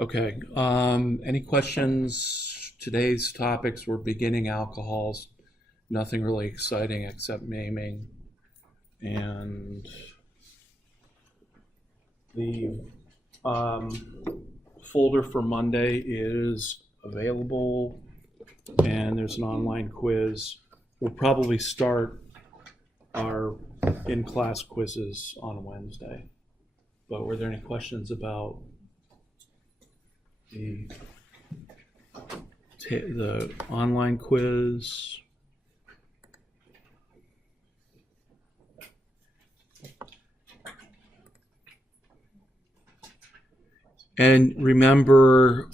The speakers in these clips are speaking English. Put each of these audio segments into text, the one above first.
Okay. Any questions? Today's topics were beginning alcohols. Nothing really exciting except naming. And the folder for Monday is available, and there's an online quiz. We'll probably start our in-class quizzes on Wednesday. But were there any questions about the online quiz? And remember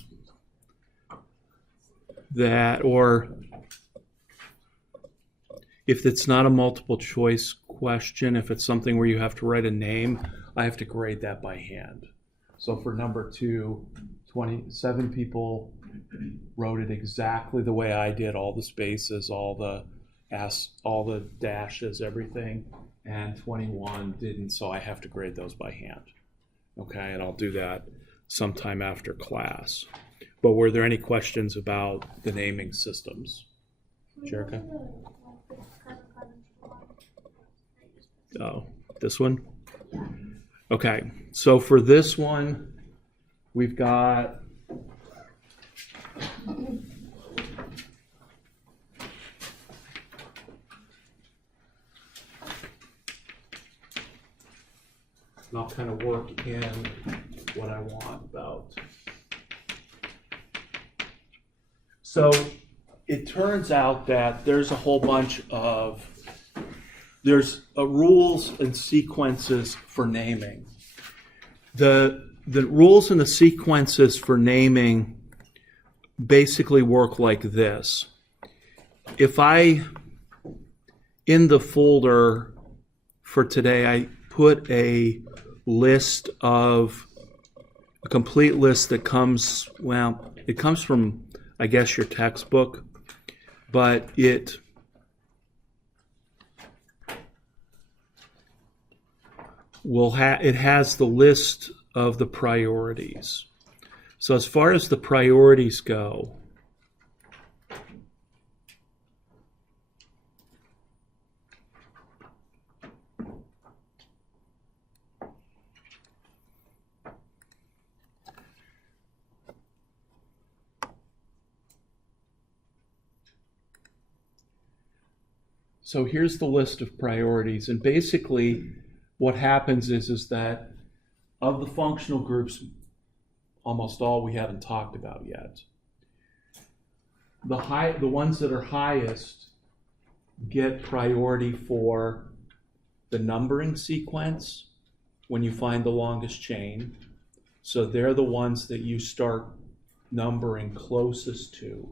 that, or if it's not a multiple choice question, if it's something where you have to write a name, I have to grade that by hand. So for number 2, 27 people wrote it exactly the way I did, all the spaces, all the dashes, everything, and 21 didn't, so I have to grade those by hand. Okay, and I'll do that sometime after class. But were there any questions about the naming systems? Jerica? Oh, this one? Okay, so for this one, we've got and I'll kind of work in what I want about. So it turns out that there's a whole bunch of rules and sequences for naming. The rules and the sequences for naming basically work like this. If in the folder for today, I put a complete list that comes, it comes from, I guess, your textbook, but it has the list of the priorities. So as far as the priorities go, so here's the list of priorities, and basically what happens is that of the functional groups, almost all we haven't talked about yet. The ones that are highest get priority for the numbering sequence when you find the longest chain. So they're the ones that you start numbering closest to.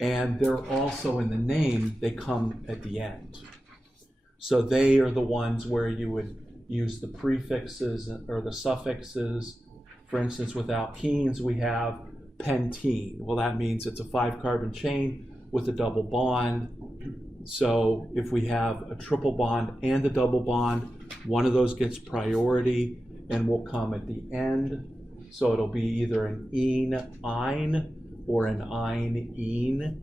And they're also in the name, they come at the end. So they are the ones where you would use the prefixes or the suffixes. For instance, with alkenes, we have pentene. Well, that means it's a 5-carbon chain with a double bond. So if we have a triple bond and a double bond, one of those gets priority and will come at the end. So it'll be either an ene-ine or an ine-ene,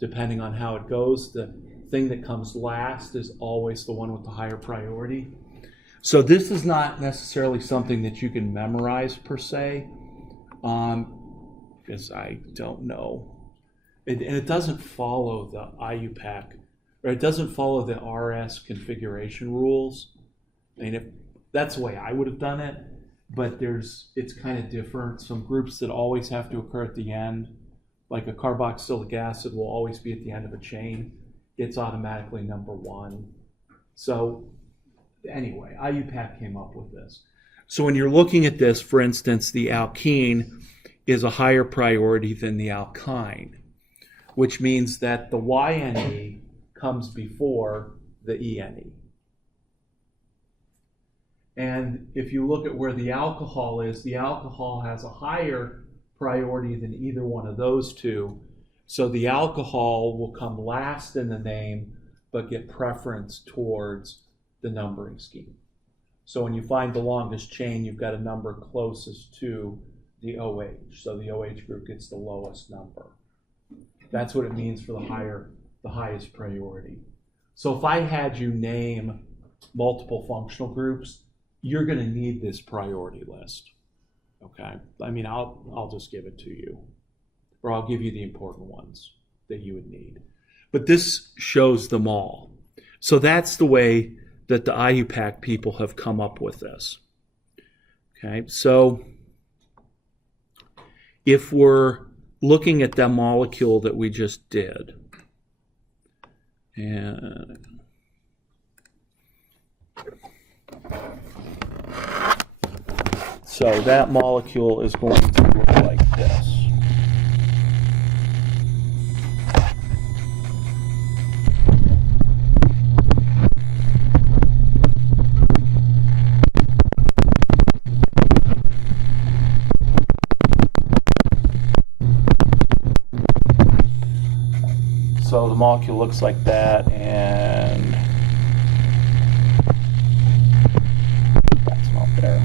depending on how it goes. The thing that comes last is always the one with the higher priority. So this is not necessarily something that you can memorize per se, because I don't know. And it doesn't follow the IUPAC, or it doesn't follow the RS configuration rules. I mean, that's the way I would have done it, but it's kind of different. Some groups that always have to occur at the end, like a carboxylic acid will always be at the end of a chain. It's automatically number 1. So anyway, IUPAC came up with this. So when you're looking at this, for instance, the alkene is a higher priority than the alkyne, which means that the YNE comes before the ENE. And if you look at where the alcohol is, the alcohol has a higher priority than either one of those two. So the alcohol will come last in the name, but get preference towards the numbering scheme. So when you find the longest chain, you've got a number closest to the OH. So the OH group gets the lowest number. That's what it means for the highest priority. So if I had you name multiple functional groups, you're going to need this priority list. Okay? I mean, I'll just give it to you. Or I'll give you the important ones that you would need. But this shows them all. So that's the way that the IUPAC people have come up with this. Okay, so if we're looking at that molecule that we just did, and so that molecule is going to look like this. So the molecule looks like that, and that's not there.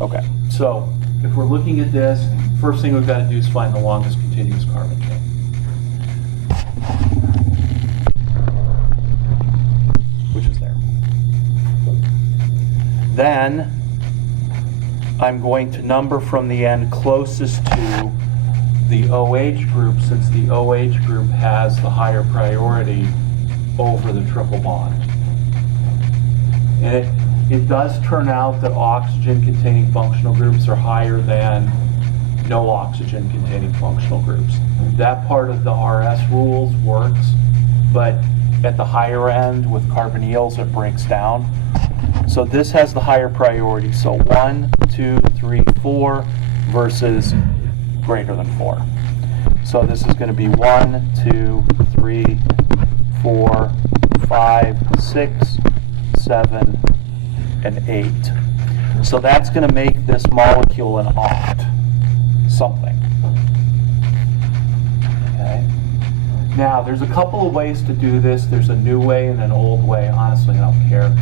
Okay, so if we're looking at this, first thing we've got to do is find the longest continuous carbon chain. Which is there. Then I'm going to number from the end closest to the OH group, since the OH group has the higher priority over the triple bond. And it does turn out that oxygen-containing functional groups are higher than no oxygen-containing functional groups. That part of the RS rules works, but at the higher end with carbonyls, it breaks down. So this has the higher priority. So 1, 2, 3, 4 versus greater than 4. So this is going to be 1, 2, 3, 4, 5, 6, 7, and 8. So that's going to make this molecule an oct something. Okay. Now there's a couple of ways to do this. There's a new way and an old way. Honestly, I don't care.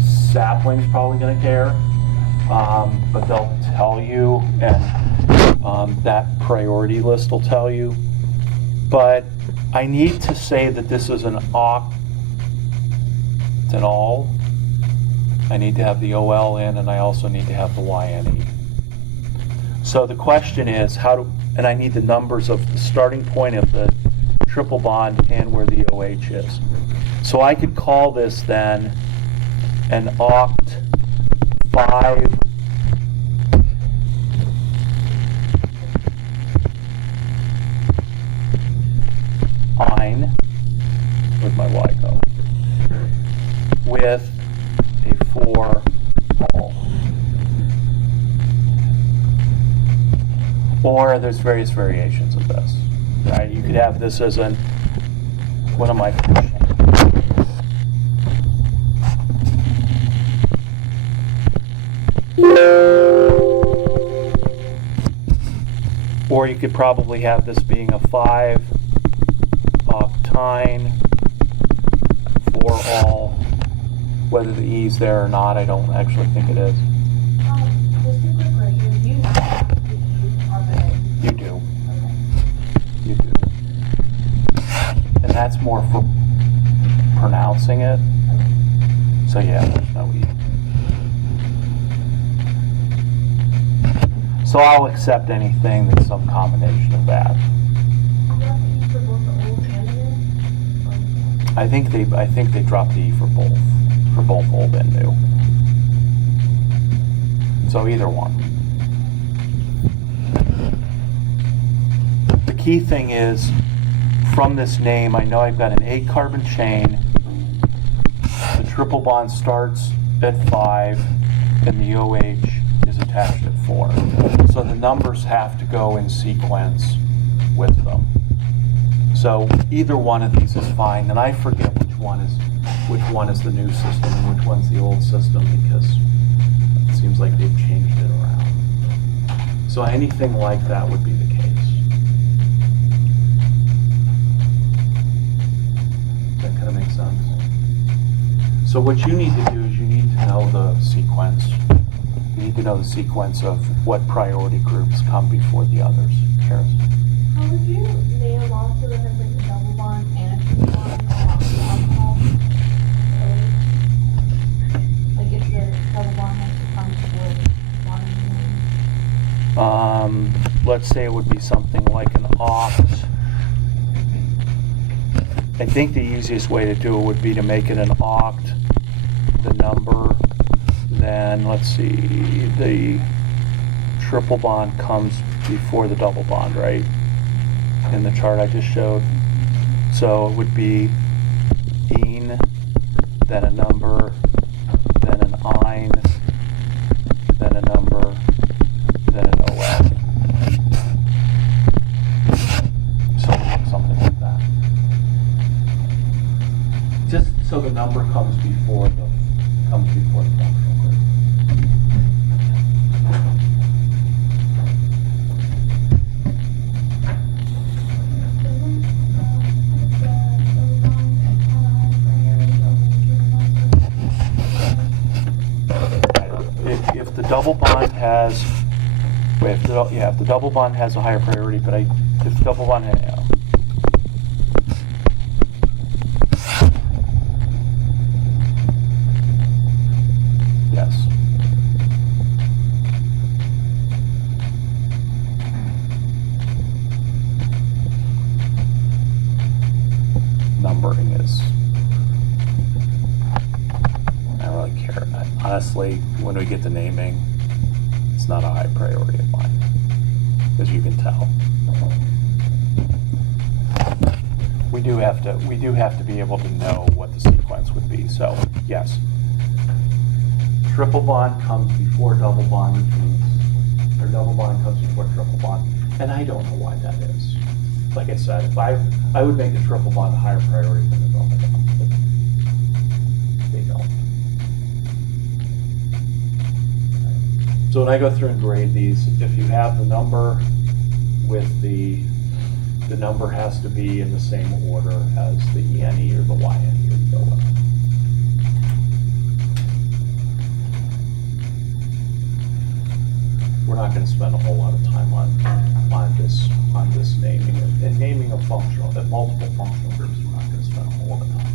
Sapling's probably going to care, but they'll tell you, and that priority list will tell you. But I need to say that this is an octanol. I need to have the OL in, and I also need to have the YNE. So the question is, and I need the numbers of the starting point of the triple bond and where the OH is. So I could call this then an oct 5 ine, where's my Y go, with a 4 ol. Or there's various variations of this, right? You could have this as an, what am I finishing? Or you could probably have this being a 5 octine 4 ol. Whether the E's there or not, I don't actually think it is. Just a quick question. Do you have the E carbonate? You do. Okay. You do. And that's more for pronouncing it. So yeah, there's no E. So I'll accept anything that's some combination of that. Do you have the E for both the old and the new? I think they dropped the E for both old and new. So either one. The key thing is, from this name, I know I've got an 8 carbon chain. The triple bond starts at 5, and the OH is attached at 4. So the numbers have to go in sequence with them. So either one of these is fine, and I forget which one is the new system and which one's the old system, because it seems like they've changed it around. So anything like that would be the case. That kind of makes sense. So what you need to do is you need to know the sequence need to know the sequence of what priority groups come before the others. Karis? How would you name a molecule that has like a double bond and a triple bond along the alcohol? Like if the double bond has to come before one. Let's say it would be something like an oct. I think the easiest way to do it would be to make it an oct, the number, then let's see, the triple bond comes before the double bond, right? In the chart I just showed. So it would be ene, then a number, then an ein, then a number, then an OS. Something like that. Just so the number comes before the functional group. If the double bond has, if the double bond has a higher priority, but if the double bond has, yes. Numbering is, I don't really care. Honestly, when we get to naming, it's not a high priority of mine, as you can tell. We do have to be able to know what the sequence would be. So yes, triple bond comes before double bond, which means, or double bond comes before triple bond, and I don't know why that is. Like I said, if I would make the triple bond a higher priority than the double bond, but they don't. So when I go through and grade these, if you have the number with the number has to be in the same order as the ENE or the YNE or the OS. We're not going to spend a whole lot of time on this naming and naming of multiple functional groups. We're not going to spend a whole lot of time.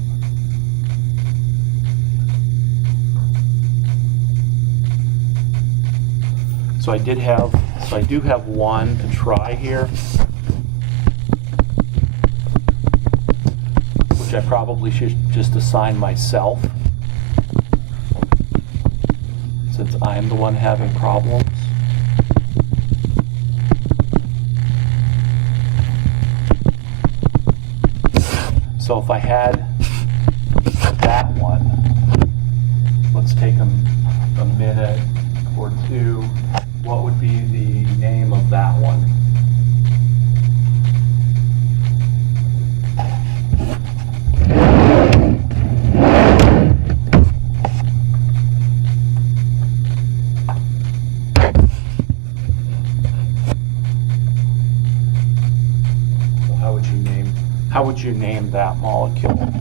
So I do have one to try here, which I probably should just assign myself, since I'm the one having problems. So if I had that one, let's take a minute or two. What would be the name of that one? Well, how would you name that molecule?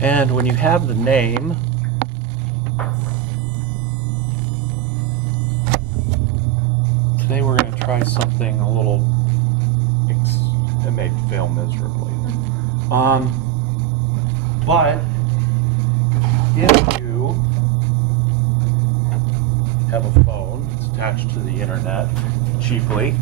And when you have the name, Today we're going to try something a little, it may fail miserably. But if you have a phone, it's attached to the internet cheaply.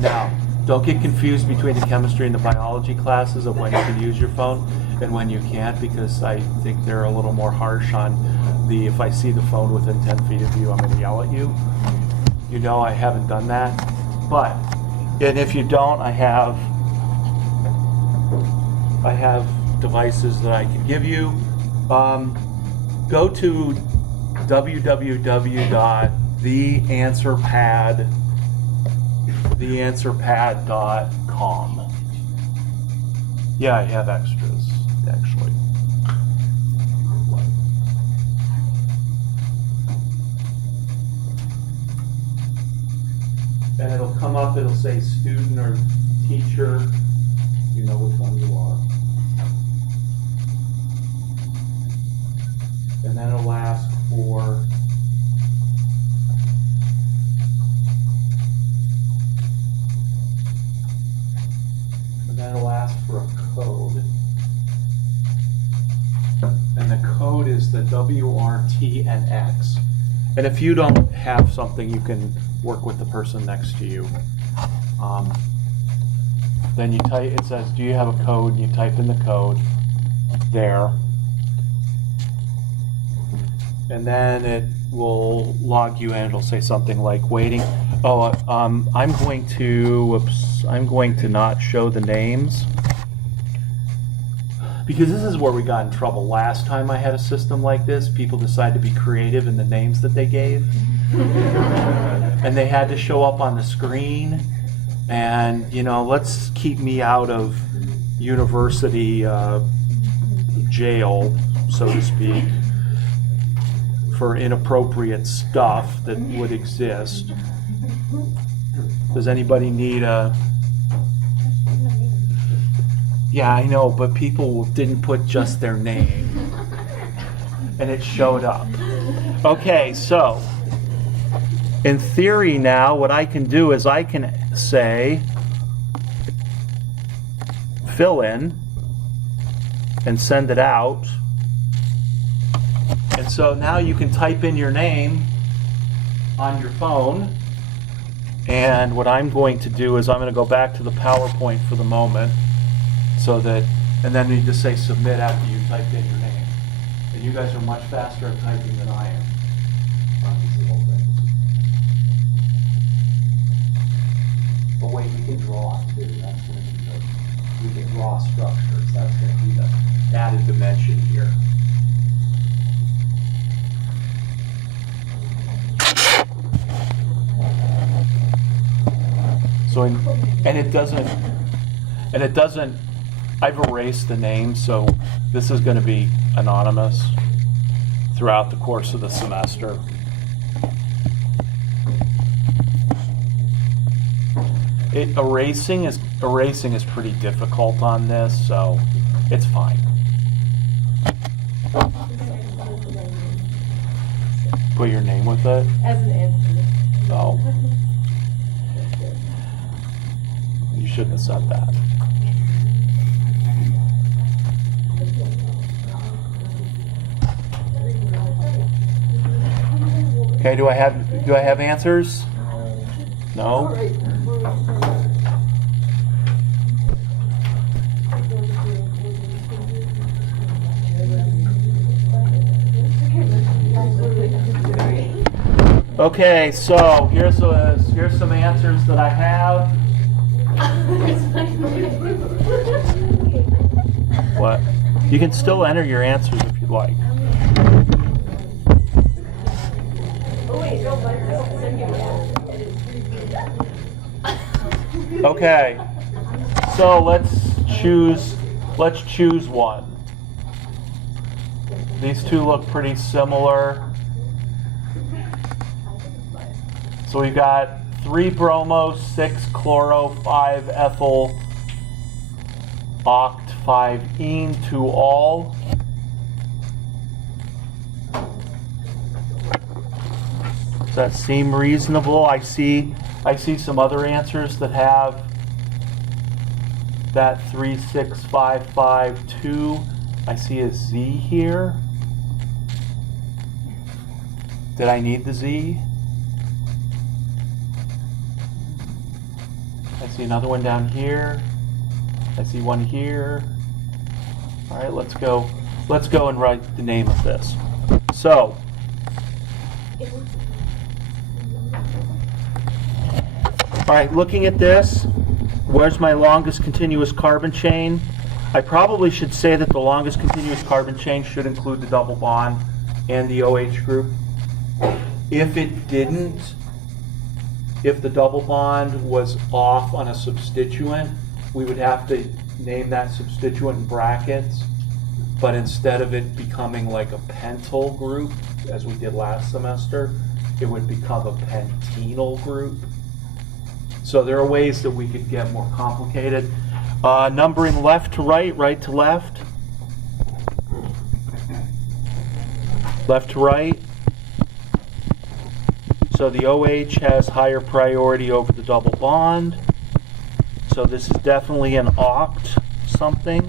Now, don't get confused between the chemistry and the biology classes of when you can use your phone and when you can't, because I think they're a little more harsh on the, if I see the phone within 10 feet of you, I'm going to yell at you. You know I haven't done that. But, and if you don't, I have devices that I can give you. Go to theanswerpad.com. Yeah, I have extras, actually. And it'll come up, it'll say student or teacher. You know which one you are. And then it'll ask for a code. And the code is the WRTNX. And if you don't have something, you can work with the person next to you. Then you type, it says, do you have a code? And you type in the code there. And then it will log you in. It'll say something like waiting. Oh, I'm going to not show the names, because this is where we got in trouble last time I had a system like this. People decided to be creative in the names that they gave. And they had to show up on the screen. And, you know, let's keep me out of university jail, so to speak, for inappropriate stuff that would exist. Does anybody need a... Yeah, I know, but people didn't put just their name. And it showed up. Okay, so in theory now, what I can do is I can say fill in and send it out. And so now you can type in your name on your phone. And what I'm going to do is I'm going to go back to the PowerPoint for the moment, so that, and then you just say submit after you type in your name. And you guys are much faster at typing than I am on these little things. But wait, you can draw too. That's going to be good. You can draw structures. That's going to be the added dimension here. So, and it doesn't, I've erased the name, so this is going to be anonymous throughout the course of the semester. Erasing is pretty difficult on this, so it's fine. Put your name with it? As an entity. Oh. You shouldn't have said that. Okay, do I have answers? No? Okay, so here's some answers that I have. What? You can still enter your answers if you'd like. Okay, so let's choose one. These two look pretty similar. So we've got 3-bromo, 6-chloro, 5-ethyl, oct, 5-ene, 2-all. Does that seem reasonable? I see some other answers that have that 36552. I see a Z here. Did I need the Z? I see another one down here. I see one here. All right, let's go and write the name of this. So, all right, looking at this, where's my longest continuous carbon chain? I probably should say that the longest continuous carbon chain should include the double bond and the OH group. If it didn't, if the double bond was off on a substituent, we would have to name that substituent in brackets, but instead of it becoming like a pentyl group, as we did last semester, it would become a pentenyl group. So there are ways that we could get more complicated. Numbering left to right, right to left. Left to right. So the OH has higher priority over the double bond. So this is definitely an oct something.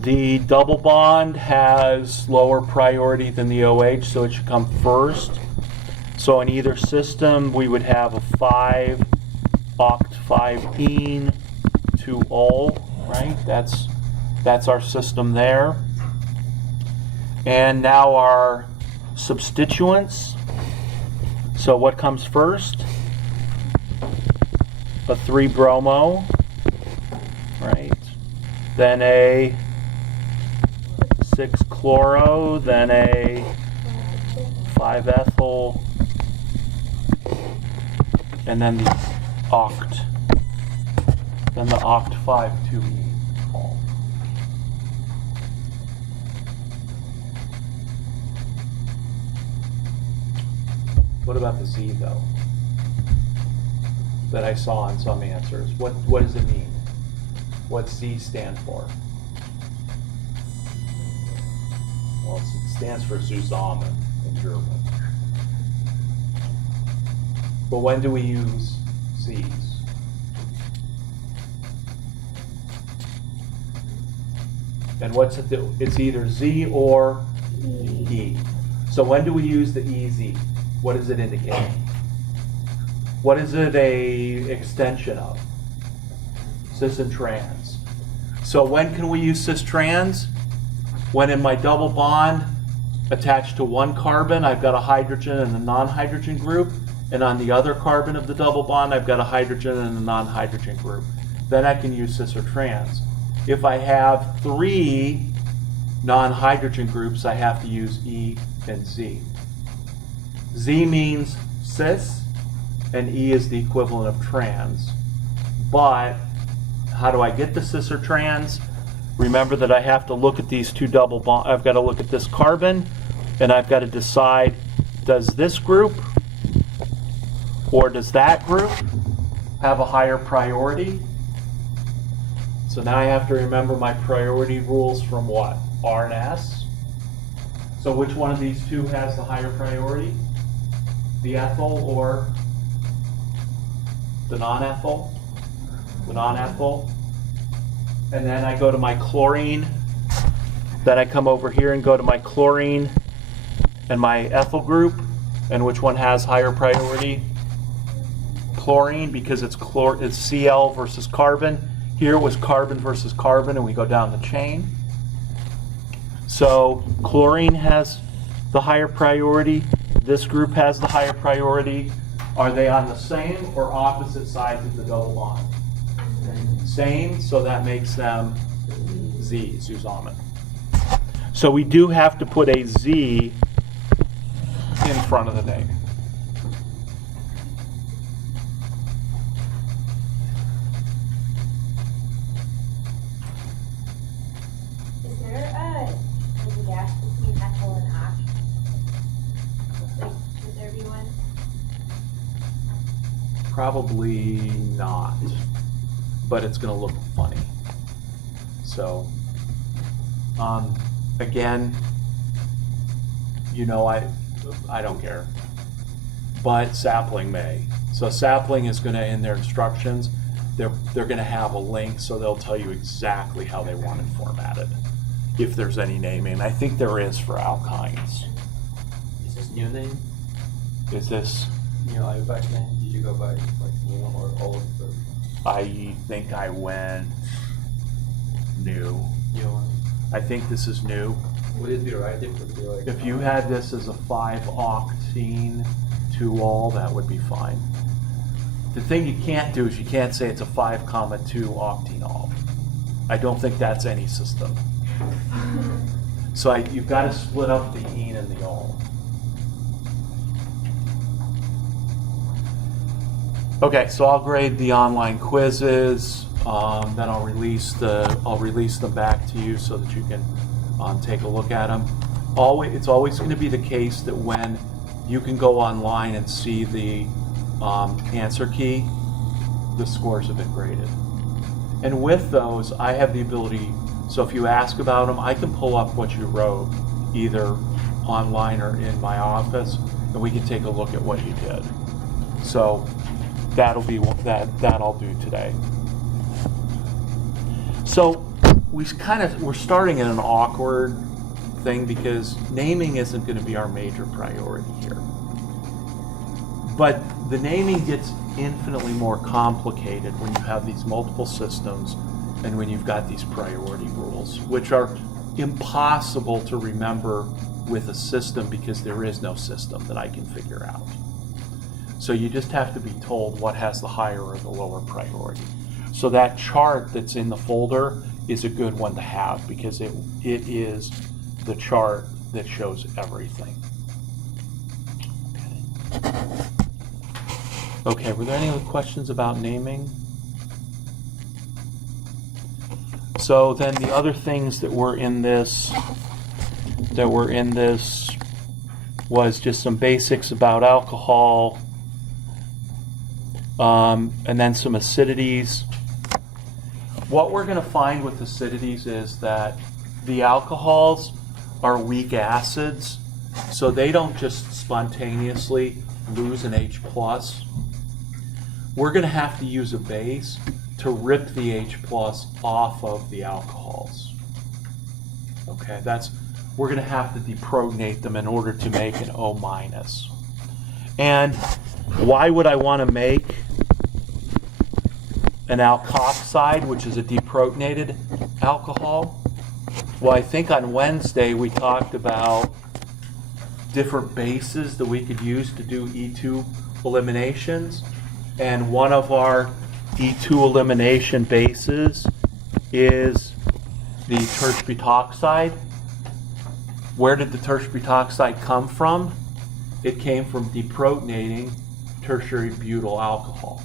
The double bond has lower priority than the OH, so it should come first. So in either system, we would have a 5 oct 5-ene 2-ol, right? That's our system there. And now our substituents. So what comes first? A 3-bromo, right? Then a 6-chloro, then a 5-ethyl, and then the oct. Then the oct 5-2-ene. What about the Z though? That I saw in some answers. What does it mean? What's Z stand for? Well, it stands for zusammen in German. But when do we use Z's? And what's it do? It's either Z or E. So when do we use the EZ? What does it indicate? What is it a extension of? Cis and trans. So when can we use cis trans? When in my double bond attached to one carbon, I've got a hydrogen and a non-hydrogen group, and on the other carbon of the double bond, I've got a hydrogen and a non-hydrogen group. Then I can use cis or trans. If I have 3 non-hydrogen groups, I have to use E and Z. Z means cis, and E is the equivalent of trans. But how do I get the cis or trans? Remember that I have to look at these two double bonds. I've got to look at this carbon, and I've got to decide, does this group or does that group have a higher priority? So now I have to remember my priority rules from what? R and S. So which one of these two has the higher priority? The ethyl or the non-ethyl? The non-ethyl. And then I go to my chlorine. Then I come over here and go to my chlorine and my ethyl group. And which one has higher priority? Chlorine, because it's Cl versus carbon. Here it was carbon versus carbon, and we go down the chain. So chlorine has the higher priority. This group has the higher priority. Are they on the same or opposite sides of the double bond? Same, so that makes them Z, zusammen. So we do have to put a Z in front of the name. Is there a gas between ethyl and oct? Like, should there be one? Probably not, but it's going to look funny. So, again, you know, I don't care. But sapling may. So sapling is gonna, in their instructions, they're gonna have a link, so they'll tell you exactly how they want it formatted, if there's any naming. I think there is for alkynes. Is this new name? Is this, New IUPAC name? Did you go by like new or old or I think I went new. new one? I think this is new. Would it be right if it would be like? If you had this as a 5-octane 2-all, that would be fine. The thing you can't do is you can't say it's a 5,2 octanol. I don't think that's any system. So you've got to split up the ene and the ol. Okay, so I'll grade the online quizzes. Then I'll release them back to you so that you can take a look at them. It's always going to be the case that when you can go online and see the answer key, the scores have been graded. And with those, I have the ability, so if you ask about them, I can pull up what you wrote, either online or in my office, and we can take a look at what you did. So that'll be that I'll do today. So we're starting in an awkward thing because naming isn't going to be our major priority here. But the naming gets infinitely more complicated when you have these multiple systems and when you've got these priority rules, which are impossible to remember with a system because there is no system that I can figure out. So you just have to be told what has the higher or the lower priority. So that chart that's in the folder is a good one to have because it is the chart that shows everything. Okay, were there any other questions about naming? So then the other things that were in this was just some basics about alcohol, and then some acidities. What we're going to find with acidities is that the alcohols are weak acids, so they don't just spontaneously lose an H+. We're going to have to use a base to rip the H+ off of the alcohols. Okay, we're going to have to deprotonate them in order to make an O-. And why would I want to make an alkoxide, which is a deprotonated alcohol? Well, I think on Wednesday we talked about different bases that we could use to do E2 eliminations. And one of our E2 elimination bases is the tertiary butoxide. Where did the tertiary butoxide come from? It came from deprotonating tertiary butyl alcohol.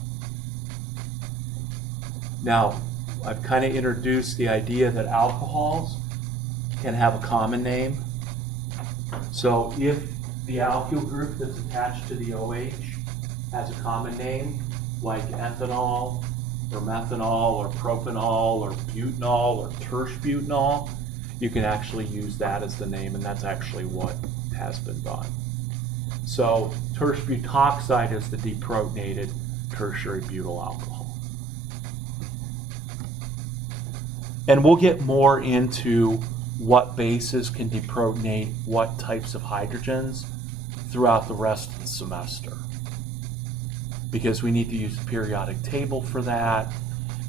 Now, I've kind of introduced the idea that alcohols can have a common name. So if the alkyl group that's attached to the OH has a common name, like ethanol, or methanol, or propanol, or butanol, or tertibutanol, you can actually use that as the name, and that's actually what has been done. So tertiary butoxide is the deprotonated tertiary butyl alcohol. And we'll get more into what bases can deprotonate what types of hydrogens throughout the rest of the semester, because we need to use the periodic table for that,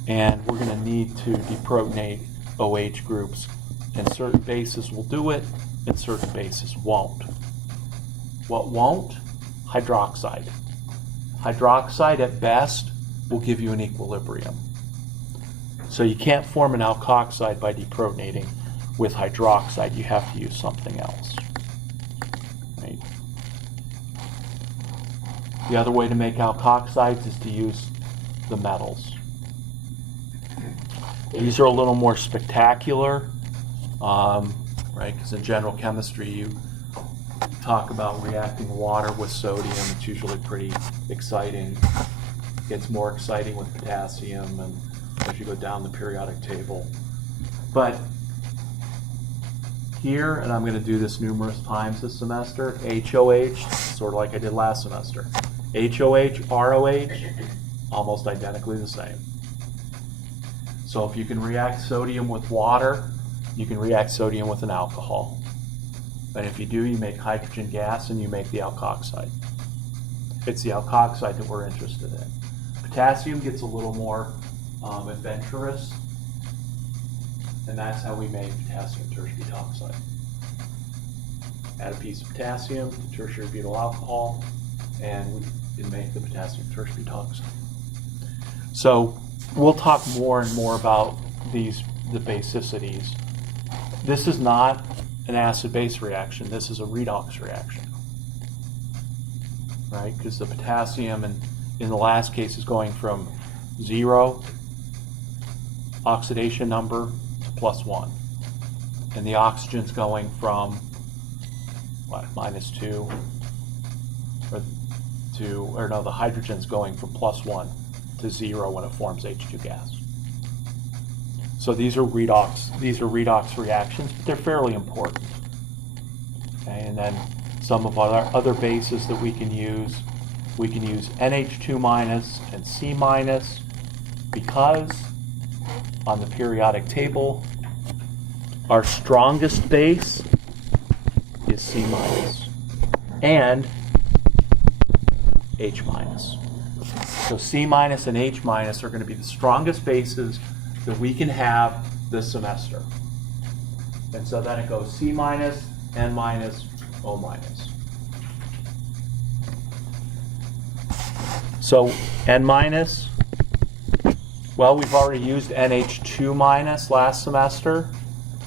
and we're going to need to deprotonate OH groups, and certain bases will do it and certain bases won't. What won't? Hydroxide. Hydroxide at best will give you an equilibrium. So you can't form an alkoxide by deprotonating with hydroxide. You have to use something else. Right? The other way to make alkoxides is to use the metals. These are a little more spectacular, right? Because in general chemistry, you talk about reacting water with sodium. It's usually pretty exciting. It gets more exciting with potassium, and as you go down the periodic table. But here, and I'm going to do this numerous times this semester, HOH, sort of like I did last semester. HOH, ROH, almost identically the same. So if you can react sodium with water, you can react sodium with an alcohol. And if you do, you make hydrogen gas and you make the alkoxide. It's the alkoxide that we're interested in. Potassium gets a little more adventurous, and that's how we make potassium tertiary butoxide. Add a piece of potassium to tertiary butyl alcohol, and we can make the potassium tertiary butoxide. So we'll talk more and more about the basicities. This is not an acid-base reaction. This is a redox reaction, right? Because the potassium in the last case is going from 0 oxidation number to +1, and the oxygen's going from what, -2, or no, the hydrogen's going from +1 to 0 when it forms H2 gas. So these are redox reactions, but they're fairly important. Okay, and then some of our other bases that we can use NH2- and C- because on the periodic table, our strongest base is C- and H-. So C- and H- are going to be the strongest bases that we can have this semester. And so then it goes C-, N-, O-. So N-, well, we've already used NH2- last semester,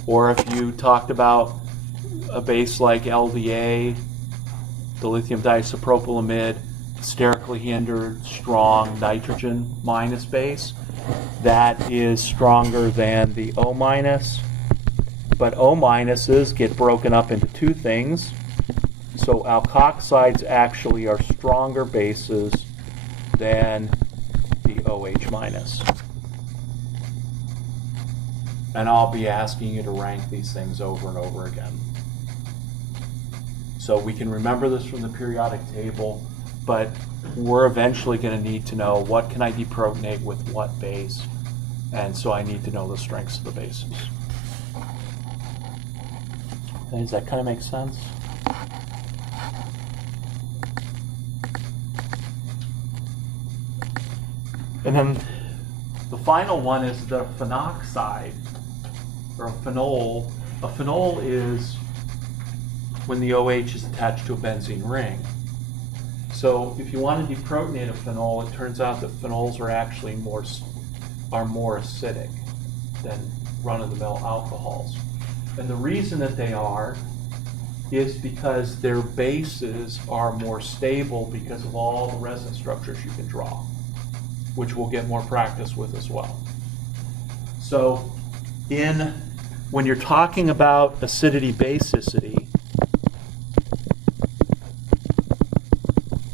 or if you talked about a base like LDA, the lithium diisopropylamide, sterically hindered, strong nitrogen- base, that is stronger than the O-, but O- get broken up into two things. So alkoxides actually are stronger bases than the OH-. And I'll be asking you to rank these things over and over again. So we can remember this from the periodic table, but we're eventually going to need to know what can I deprotonate with what base, and so I need to know the strengths of the bases. And does that kind of make sense? And then the final one is the phenoxide, or a phenol. A phenol is when the OH is attached to a benzene ring. So if you want to deprotonate a phenol, it turns out that phenols are actually more acidic than run-of-the-mill alcohols. And the reason that they are is because their bases are more stable because of all the resin structures you can draw, which we'll get more practice with as well. So when you're talking about acidity-basicity,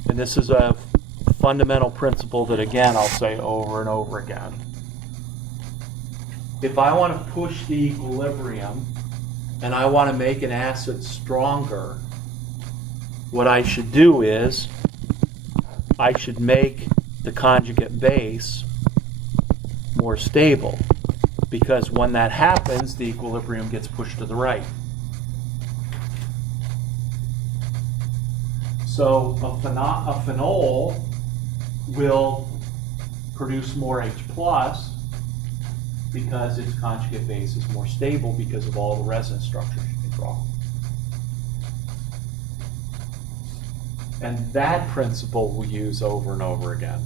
and this is a fundamental principle that, again, I'll say over and over again. If I want to push the equilibrium and I want to make an acid stronger, what I should do is I should make the conjugate base more stable, because when that happens, the equilibrium gets pushed to the right. So a phenol will produce more H+, because its conjugate base is more stable because of all the resin structures you can draw. And that principle we use over and over again.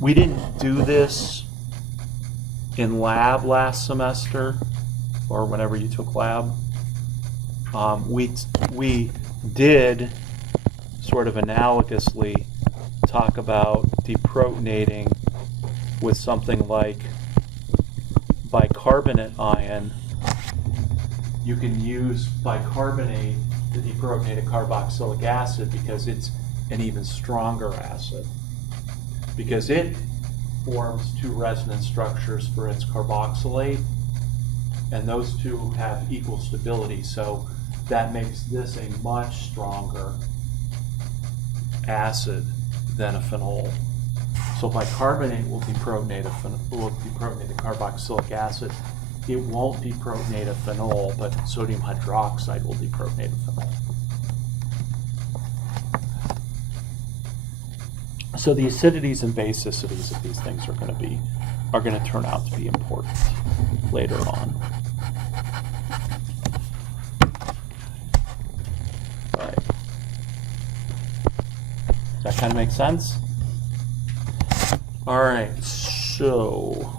We didn't do this in lab last semester, or whenever you took lab. We did sort of analogously talk about deprotonating with something like bicarbonate ion. You can use bicarbonate to deprotonate a carboxylic acid because it's an even stronger acid, because it forms two resonance structures for its carboxylate, and those two have equal stability, so that makes this a much stronger acid than a phenol. So bicarbonate will deprotonate carboxylic acid. It won't deprotonate a phenol, but sodium hydroxide will deprotonate a phenol. So the acidities and basicities of these things are going to turn out to be important later on. All right. Does that kind of make sense? All right. So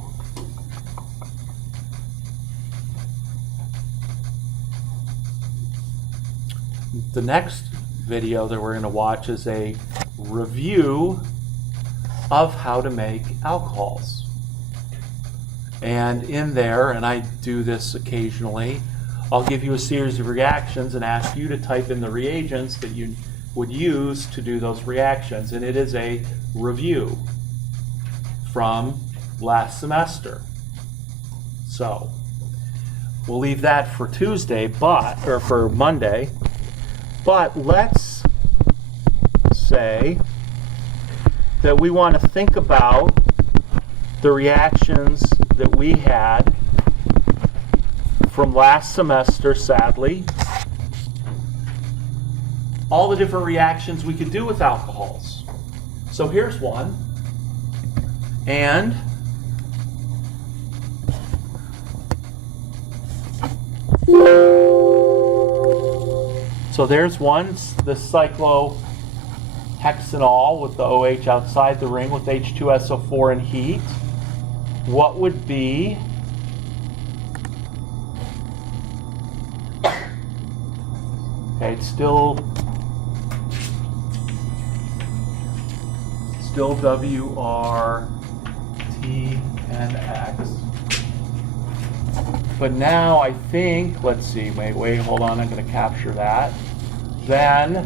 the next video that we're going to watch is a review of how to make alcohols. And in there, and I do this occasionally, I'll give you a series of reactions and ask you to type in the reagents that you would use to do those reactions. And it is a review from last semester. So we'll leave that for Tuesday, or for Monday. But let's say that we want to think about the reactions that we had from last semester, sadly. All the different reactions we could do with alcohols. So here's one. And so there's one, the cyclohexanol with the OH outside the ring with H2SO4 and heat. What would be it's still WRTNX. But now I think, let's see, wait, hold on, I'm going to capture that. Then,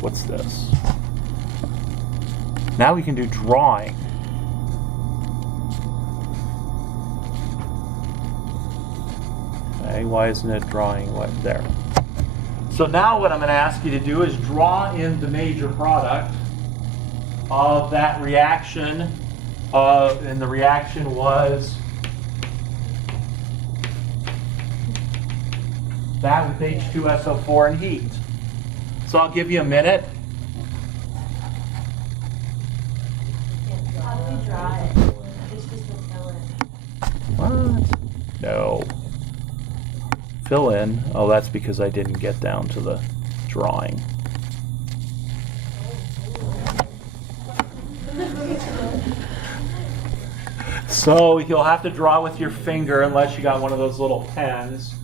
what's this? Now we can do drawing. Okay, why isn't it drawing what there? So now what I'm going to ask you to do is draw in the major product of that reaction. And the reaction was that with H2SO4 and heat. So I'll give you a minute. How do we draw it? It's just a fill in. What? No. Fill in. Oh, that's because I didn't get down to the drawing. So you'll have to draw with your finger unless you got one of those little pens,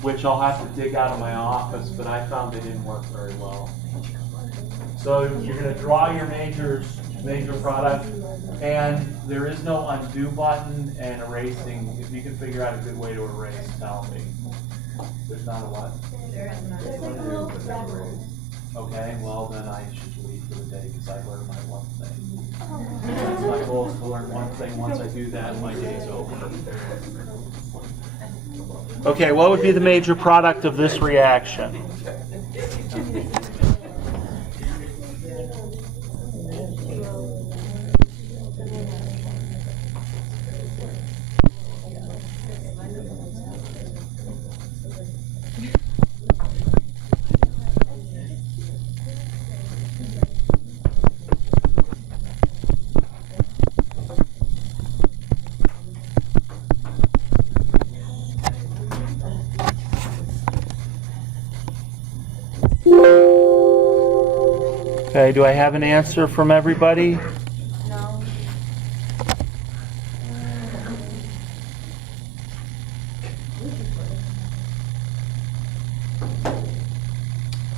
which I'll have to dig out of my office, but I found they didn't work very well. So you're going to draw your major product, and there is no undo button and erasing. If you can figure out a good way to erase, tell me. There's not a what? Okay, well then I should leave for the day because I learned my one thing. My goal is to learn one thing. Once I do that, my day's over. Okay, what would be the major product of this reaction? Okay, do I have an answer from everybody? No.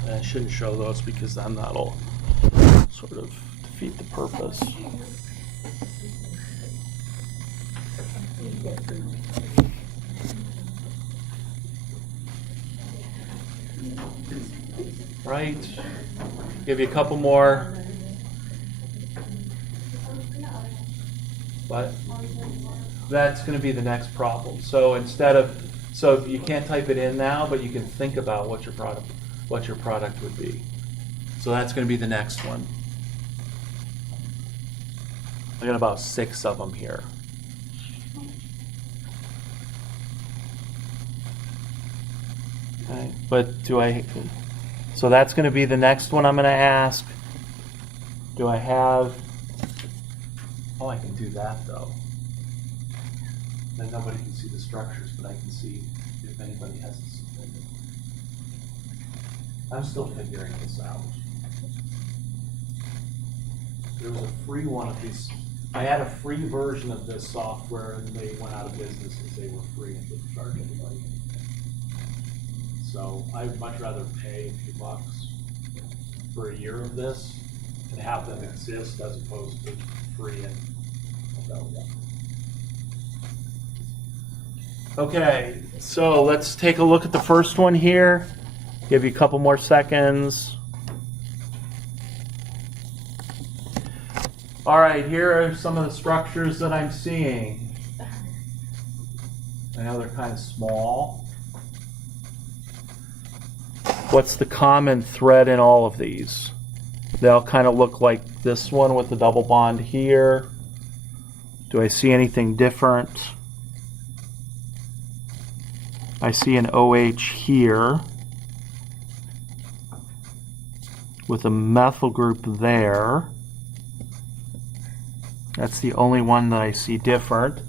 I shouldn't show those because then that'll sort of defeat the purpose. Right. Give you a couple more But that's going to be the next problem. So so you can't type it in now, but you can think about what your product would be. So that's going to be the next one. I got about 6 of them here. Okay, but so that's going to be the next one I'm going to ask. Do I have, oh, I can do that though. Then nobody can see the structures, but I can see if anybody has it submitted. I'm still figuring this out. There was a free one of these. I had a free version of this software and they went out of business because they were free and didn't charge anybody. So I'd much rather pay a few bucks for a year of this and have them exist as opposed to free and available. Okay, so let's take a look at the first one here. Give you a couple more seconds. All right, here are some of the structures that I'm seeing. I know they're kind of small. What's the common thread in all of these? They all kind of look like this one with the double bond here. Do I see anything different? I see an OH here with a methyl group there. That's the only one that I see different.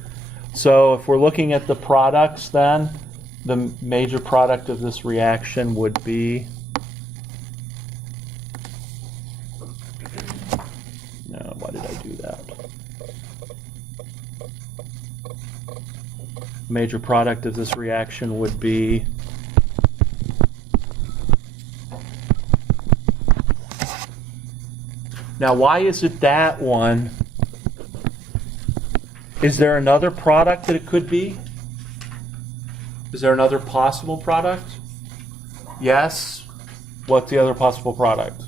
So if we're looking at the products then, the major product of this reaction would be, no, why did I do that? Major product of this reaction would be now why is it that one? Is there another product that it could be? Is there another possible product? Yes. What's the other possible product?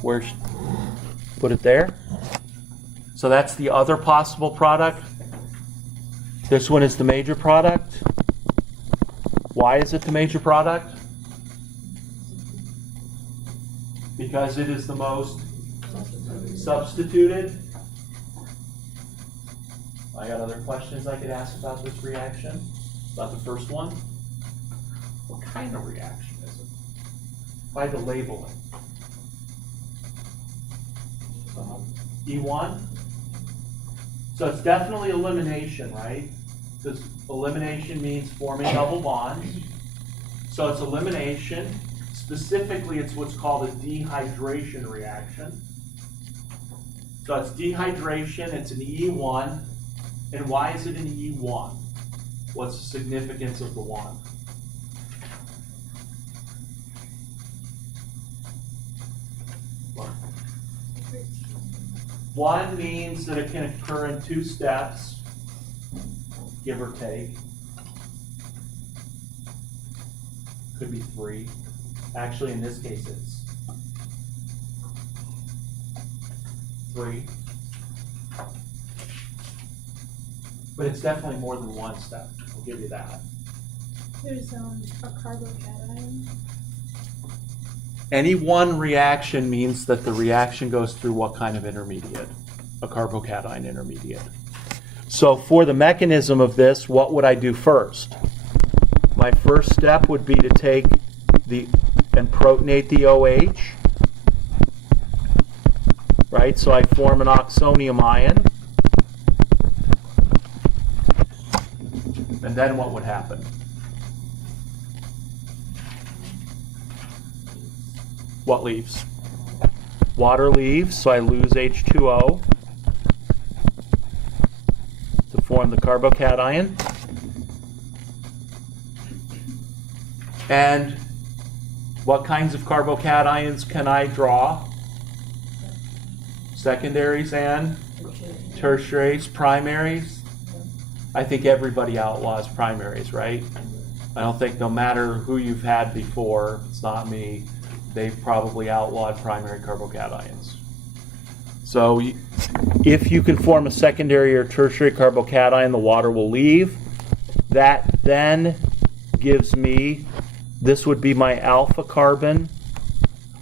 Where? Put it there. So that's the other possible product. This one is the major product. Why is it the major product? Because it is the most substituted. I got other questions I could ask about this reaction. About the first one. What kind of reaction is it? If I had to label it. E1. So it's definitely elimination, right? Because elimination means forming double bonds. So it's elimination. Specifically, it's what's called a dehydration reaction. So it's dehydration, it's an E1. And why is it an E1? What's the significance of the 1? One means that it can occur in 2 steps, give or take. Could be 3. Actually, in this case, it's 3. But it's definitely more than 1 step. I'll give you that. There's a carbocation. Any one reaction means that the reaction goes through what kind of intermediate? A carbocation intermediate. So for the mechanism of this, what would I do first? My first step would be to take and protonate the OH. Right, so I form an oxonium ion. And then what would happen? What leaves? Water leaves, so I lose H2O to form the carbocation. And what kinds of carbocations can I draw? Secondaries and tertiaries, primaries. I think everybody outlaws primaries, right? I don't think no matter who you've had before, it's not me, they've probably outlawed primary carbocations. So if you can form a secondary or tertiary carbocation, the water will leave. That then gives me, this would be my alpha carbon.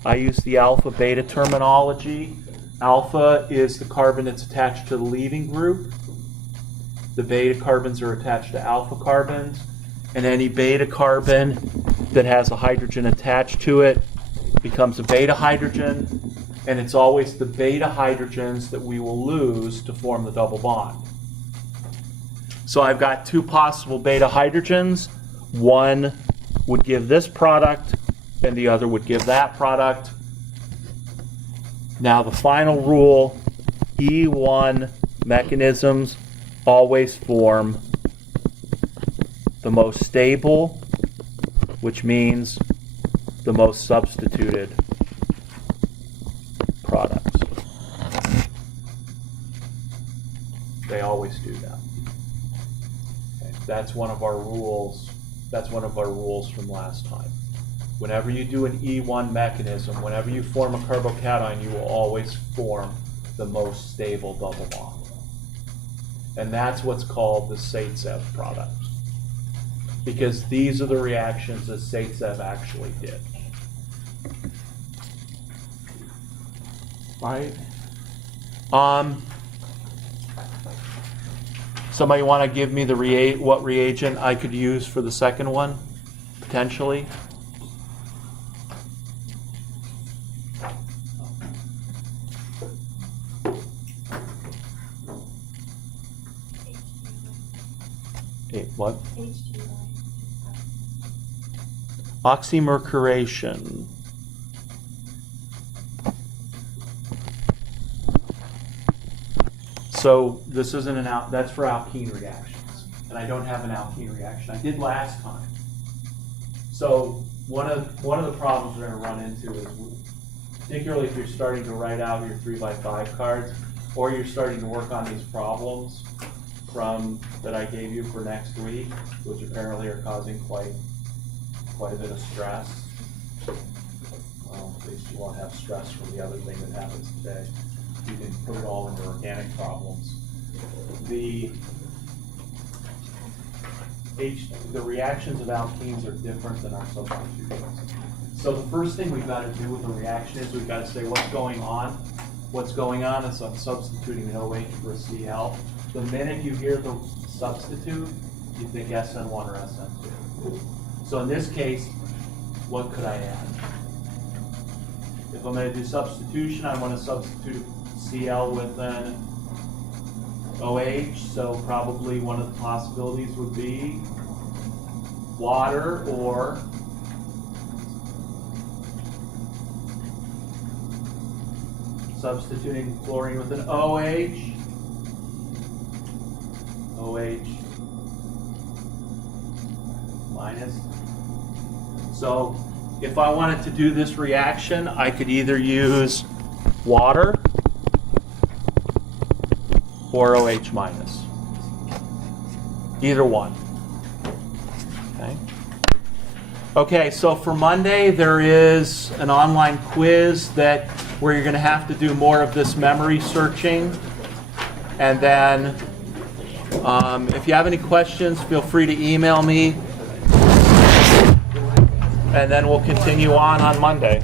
I use the alpha beta terminology. Alpha is the carbon that's attached to the leaving group. The beta carbons are attached to alpha carbons. And any beta carbon that has a hydrogen attached to it becomes a beta hydrogen. And it's always the beta hydrogens that we will lose to form the double bond. So I've got two possible beta hydrogens. One would give this product, and the other would give that product. Now the final rule, E1 mechanisms always form the most stable, which means the most substituted products. They always do that. Okay. That's one of our rules. That's one of our rules from last time. Whenever you do an E1 mechanism, whenever you form a carbocation, you will always form the most stable double bond. And that's what's called the Zaitsev product. Because these are the reactions that Zaitsev actually did. Right? Somebody want to give me the what reagent I could use for the second one, potentially? What? Oxymercuration. So this isn't that's for alkene reactions, and I don't have an alkene reaction. I did last time. So one of the problems we're going to run into is, particularly if you're starting to write out your 3x5 cards, or you're starting to work on these problems that I gave you for next week, which apparently are causing quite a bit of stress. Well, at least you won't have stress from the other thing that happens today. You can put it all into organic problems. The reactions of alkenes are different than our substitutions. So the first thing we've got to do with a reaction is we've got to say what's going on. What's going on is I'm substituting an OH for a Cl. The minute you hear the substitute, you think SN1 or SN2. So in this case, what could I add? If I'm going to do substitution, I want to substitute Cl with an OH, so probably one of the possibilities would be water, or substituting chlorine with an OH. OH minus. So if I wanted to do this reaction, I could either use water or OH minus. Either one. Okay. Okay, so for Monday there is an online quiz where you're going to have to do more of this memory searching. And then if you have any questions, feel free to email me. And then we'll continue on Monday.